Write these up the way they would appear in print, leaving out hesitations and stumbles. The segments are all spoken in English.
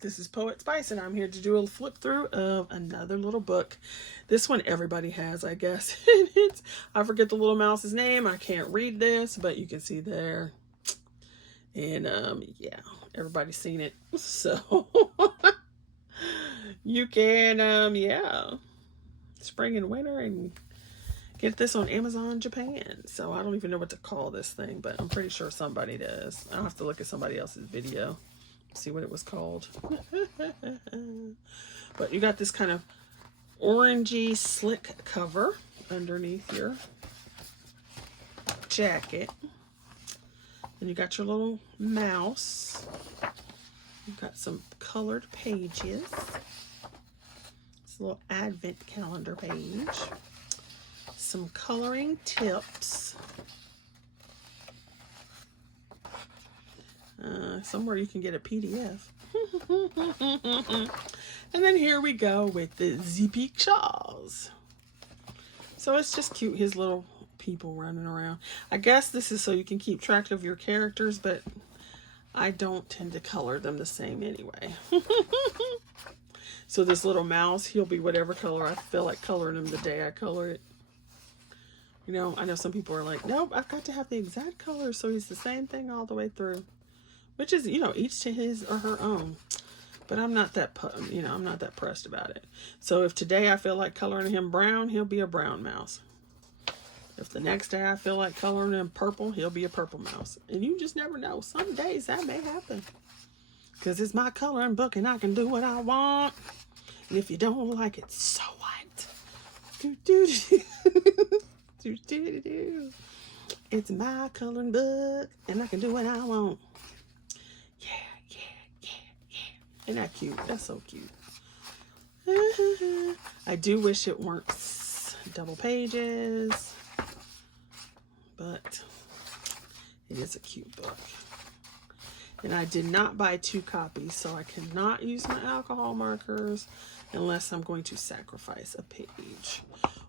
This is Poet Spice, and I'm here to do a flip through of another little book. This one everybody has, I guess. I forget the little mouse's name. I can't read this, but you can see there. And yeah, everybody's seen it. So you can yeah, spring and winter, and get this on Amazon Japan. So I don't even know what to call this thing, but I'm pretty sure somebody does. I'll have to look at somebody else's video, see what it was called. But you got this kind of orangey slick cover underneath your jacket. And you got your little mouse. You've got some colored pages. It's a little advent calendar page. Some coloring tips. Somewhere you can get a PDF. And then here we go with the Zipeak Shaws. So it's just cute, his little people running around. I guess this is so you can keep track of your characters, but I don't tend to color them the same anyway. So this little mouse, he'll be whatever color I feel like coloring him the day I color it. You know, I know some people are like, nope, I've got to have the exact color so he's the same thing all the way through. Which is, you know, each to his or her own. But I'm not that, you know, I'm not that pressed about it. So if today I feel like coloring him brown, he'll be a brown mouse. If the next day I feel like coloring him purple, he'll be a purple mouse. And you just never know. Some days that may happen. Because it's my coloring book and I can do what I want. And if you don't like it, so what? It's my coloring book and I can do what I want. Isn't that cute? That's so cute. I do wish it weren't double pages, but it is a cute book. And I did not buy 2 copies, so I cannot use my alcohol markers unless I'm going to sacrifice a page.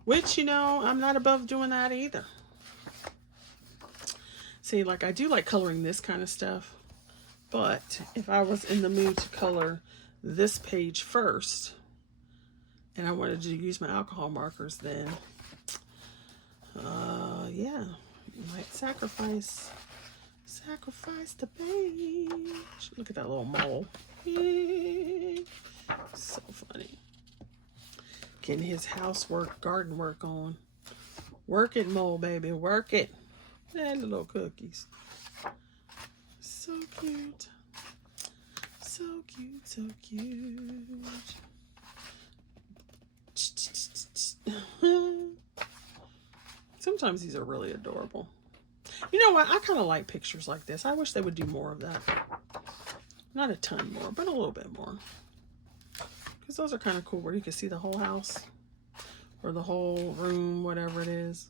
Which, you know, I'm not above doing that either. See, like, I do like coloring this kind of stuff. But if I was in the mood to color this page first, and I wanted to use my alcohol markers, then, yeah, you might sacrifice the page. Look at that little mole. So funny. Getting his housework, garden work on. Work it, mole, baby, work it. And the little cookies. So cute. So cute, so cute. Sometimes these are really adorable. You know what? I kind of like pictures like this. I wish they would do more of that. Not a ton more, but a little bit more. Because those are kind of cool where you can see the whole house. Or the whole room, whatever it is.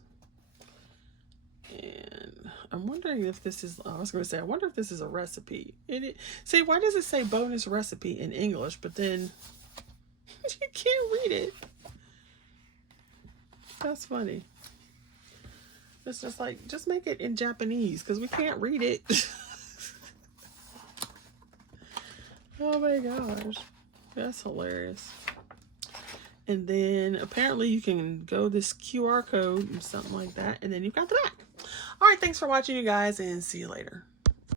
And I'm wondering if this is, I was going to say, I wonder if this is a recipe. See, why does it say bonus recipe in English, but then you can't read it? That's funny. It's just like, just make it in Japanese because we can't read it. Oh my gosh. That's hilarious. And then apparently you can go this QR code and something like that. And then you've got the back. All right, thanks for watching, you guys, and see you later.